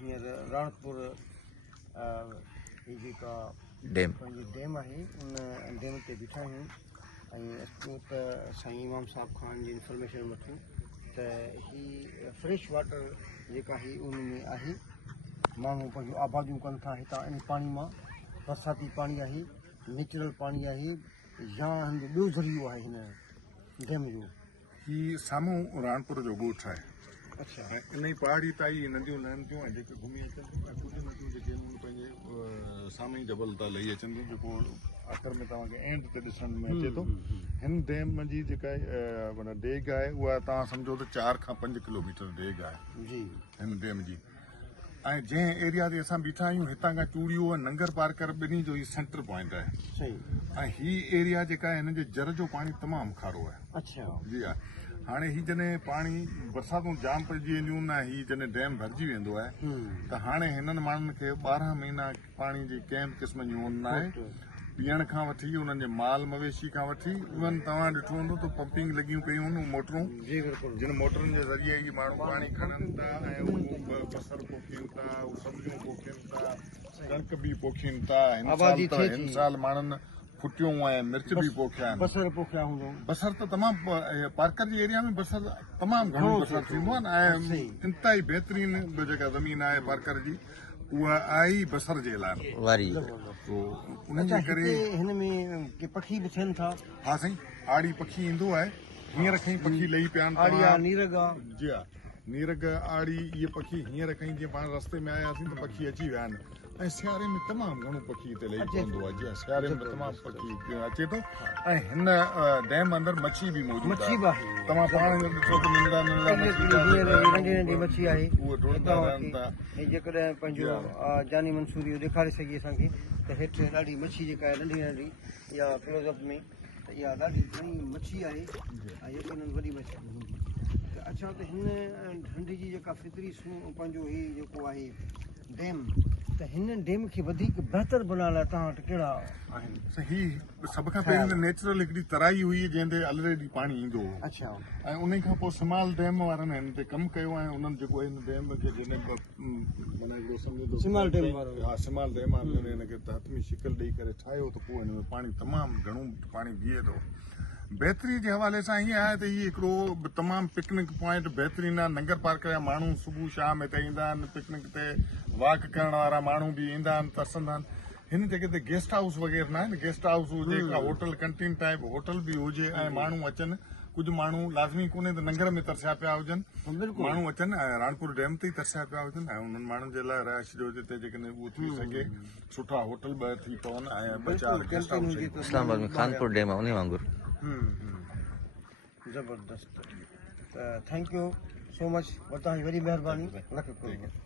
हींअर राणपुर ही जेका डैम पंहिंजी डैम आहे उन डैम ते बीठा आहियूं ऐं अचूं त साईं इमाम साहब खान जी इंफॉर्मेशन वठूं त ही फ्रेश वाटर जेका ही उन में आहे माण्हू पंहिंजूं आबादियूं कनि था हितां इन पाणी मां बरसाती पाणी आहे नेचुरल पाणी आहे या हिन जो ॿियो ज़रियो आहे हिन डैम जो ही साम्हूं राणपुर जो ॻोठ आहे अच्छा ऐं इन ई पहाड़ी ताईं नदियूं लहनि थियूं ऐं जेके घुमी अचनि थियूं ऐं कुझु नदियूं जेके आहिनि पंहिंजे साम्हूं ई जबल तां लही अचनि थियूं जेको आख़िर में तव्हांखे एंड ते ॾिसण में अचे थो हिन डैम जी जेका माना डेग आहे उहा तव्हां सम्झो त 4 खां 5 किलोमीटर डेग आहे जी हिन डैम जी ऐं जंहिं एरिया ते असां बीठा आहियूं हितां खां चूड़ियो ऐं नंगर पार्कर ॿिन्ही जो ई सेंटर पॉइंट आहे सही ऐं ही एरिया जेका आहे हिन जे जर जो पाणी तमामु खारो आहे अच्छा जी हा हाणे ही जॾहिं पाणी बरसातूं जाम पइजी वेंदियूं न ही जॾहिं डैम भरिजी वेंदो आहे त हाणे हिननि माण्हुनि खे 12 महीना पाणी जी कंहिं बि क़िस्म जी उन आहे पीअण खां वठी उन्हनि जे माल मवेशी खां वठी इवन तव्हां ॾिठो हूंदो त पंपिंग लॻियूं कयूं आहिनि मोटरूं जी बिल्कुलु जिन मोटरुनि जे ज़रिए ई माण्हू पाणी खणनि था ऐं उहो बसर पोखीनि था सब्जियूं पोखीनि था कणिक बि पोखीनि था हिन साल माण्हुनि फुटियूं ऐं मिर्च बि पोखिया आहिनि बसर पोखिया हूंदो बसर त तमामु पार्कर जी एरिया में बसर तमामु घणो बसर थींदो आहे न ऐं इंतिहाई बहितरीन जेका ज़मीन आहे पार्कर जी उहा आई बसर जे लाइ वारी उन जे करे हिन में के पखी बि थियनि था हा साईं आड़ी पखी ईंदो आहे हींअर खई पखी लही पिया आहिनि आड़िया नीरग आहे जी हा नीरग आड़ी इहे पखी हींअर खई जीअं पाण रस्ते में आयासीं त पखी अची विया आहिनि ऐं सियारे में तमामु घणो पखी हिते लही पवंदो आहे जी सियारे में तमामु पखी अचे थो ऐं हिन डैम अंदरि मच्छी बि मौजूदु मच्छी बि आहे तव्हां पाण ॾिसो त नंढा नंढी नंढी मच्छी आहे उहे ढुलंदा रहनि था ऐं जेकॾहिं पंहिंजो जानी मंसूरी ॾेखारे सघे असांखे त हेठि ॾाढी मच्छी जेका आहे नंढी नंढी इहा क्लोज़अप में त इहा ॾाढी घणी मच्छी आहे ऐं यकीननि वॾी मच्छी त अच्छा त हिन ढंढ जी जेका फितरी पंहिंजो हीउ जेको आहे डैम त हिन डैम खे वधीक बहितर बनाइण लाइ तव्हां वटि कहिड़ा आहिनि सही सभ खां पहिरीं त नेचुरल हिकिड़ी तराई हुई जंहिं ते ऑलरेडी पाणी ईंदो हो अच्छा ऐं उन खां पोइ स्माल डैम वारनि हिन ते कमु कयो ऐं उन्हनि जेको हिन डैम खे जॾहिं माना हिकिड़ो सम्झो त स्माल डैम वारो हा स्माल डैम वारनि हिनखे हथमी शिकल ॾेई करे ठाहियो त पोइ हिन में पाणी तमामु घणो पाणी बीहे थो बहितरी जे हवाले सां हीअं आहे त हीअ हिकिड़ो तमामु पिकनिक पॉइंट बहितरीनु आहे नंगर पार्क जा माण्हू सुबुह शाम हिते ईंदा आहिनि पिकनिक ते वॉक करण वारा माण्हू बि ईंदा आहिनि तरसंदा आहिनि हिन जॻह ते गेस्ट हाउस वग़ैरह न आहिनि गेस्ट हाउस हुजे का होटल कैंटीन टाइप होटल बि हुजे ऐं माण्हू अचनि कुझु माण्हू लाज़मी कोन्हे त नंगर में तरसिया पिया हुजनि माण्हू अचनि ऐं राणपुर डैम ते ई तरसिया पिया हुजनि ऐं उन्हनि माण्हुनि जे लाइ रहाइश जो जिते जेकॾहिं उहो थी सघे सुठा होटल ॿ थी पवनि ऐं ॿ चारि गेस्ट हाउस इस्लामाबाद में खानपुर डैम आहे उन वांगुरु ज़बरदस्त त थैंक यू सो मच और तव्हांजी वॾी महिरबानी लख करोड़